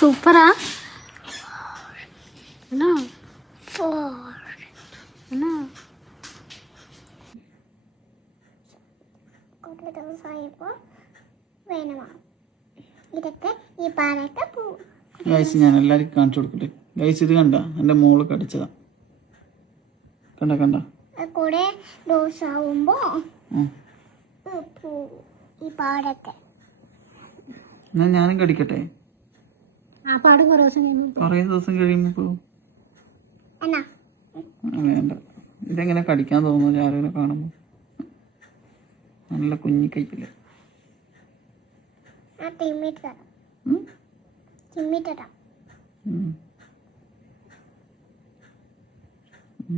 സൂപ്പറാ ആണോ? ആണോ? കുറേ ദിവസമായപ്പോൾ വേണമാണ് ഇതൊക്കെ ഈ പാലൊക്കെ പോവും. ഗൈസ് ഞാൻ എല്ലാവർക്കും കാണിച്ചു കൊടുക്കട്ടെ. ഗൈസ് ഇത് കണ്ട എൻ്റെ മോള് കടിച്ചതാ. കണ്ട കണ്ട കൂടെ ഡോസ് ആവുമ്പോൾ പോവും ഈ പാടൊക്കെ. എന്നാ ഞാനും കടിക്കട്ടെ. ആ പാടും കുറേ ദിവസം കഴിയുമ്പോൾ പോവും. എന്നാ വേണ്ട, ഇതെങ്ങനെ കടിക്കാൻ തോന്നുന്നു ആരെങ്കിലും കാണുമ്പോൾ. നല്ല കുഞ്ഞിക്കൈക്കില്ലേ. ആ തിമ്മിട്ട് തരാം.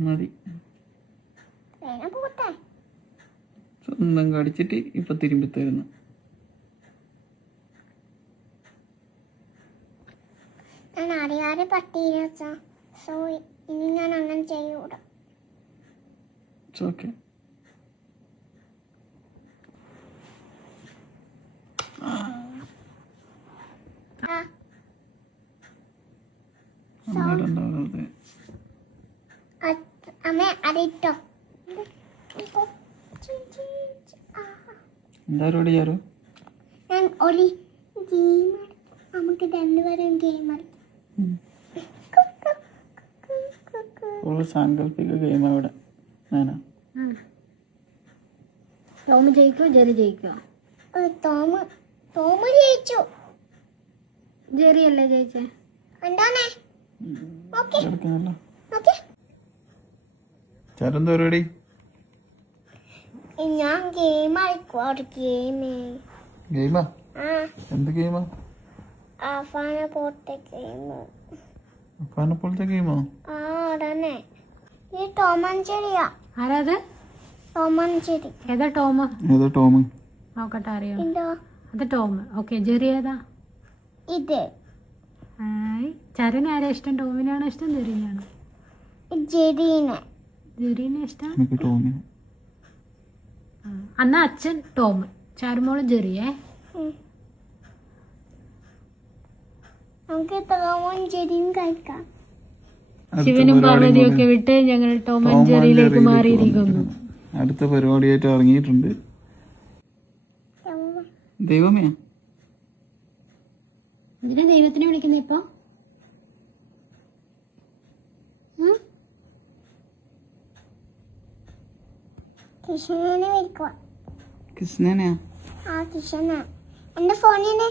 മതി. വേണം പോട്ടെ. സ്വന്തം കടിച്ചിട്ട് ഇപ്പൊ തിരുമ്പി തരുന്നു. ഞാൻ അറിയാതെ പട്ടീനെ വെച്ചാ, സോ ഇനി ഞാൻ അങ്ങനെ ചെയ്യൂടാ. ഓക്കെ. അമ്മ അതിട്ടോ. എന്താ പരിപാടി ചാരു? ഞാൻ ഒരു ഗെയിം നമുക്ക് രണ്ടുപേരും ഗെയിം സാങ്കല്പിക ഗെയിം അവിടെ. Tom ജയിക്കോ Jerry ജയിക്കോ? തോമ ജയിച്ചു. ജെറി അല്ലേ ജയിച്ചേ? കണ്ടാനേ? ചാരെന്താ പരിപാടി? ഞാൻ ഗെയിം ഗെയിമാ? എന്ത് ഗെയിമാ? അഫാനെ പോലത്തെ ഗെയിം. അഫാനെ പോലത്തെ ഗെയിമോ? ആ അതന്നെ. ഈ ടോമഞ്ചേരിയാ. ആരാത്? ടോമഞ്ചേരി. ഏതാ ടോം? ഏതാ ടോം? നോക്കട്ടെ അറിയോ? എന്തോ അത് ടോം. ഓക്കെ. ജെറി ഏതാ? ഇത് ചരന് ആരാ ഇഷ്ടം? ടോമിനാണോ ഇഷ്ടം ജെറിനാണോ? ജെറീനെ ഇഷ്ടം. അന്നാ അച്ഛൻ ടോം, ചാരുമോള് ജെറിയേ. നമുക്ക് ടോമും ജെറിയും കഴിക്കാം. ശിവനും പാർവതിയും ഒക്കെ വിട്ട് ഞങ്ങൾ ടോം ആൻഡ് ജെറിയിലേക്ക് മാറിയിരിക്കുന്നു. അടുത്ത പരിപാടിയായിട്ട് ഇറങ്ങിയിട്ടുണ്ട്. ദൈവമേ, എന്തിനാ ദൈവത്തിനെ വിളിക്കുന്നത് ഇപ്പൊ? കിഷനെ വിളിക്കുക. കൃഷ്ണനെയാ? ആ കിഷന. എന്റെ ഫോണിന്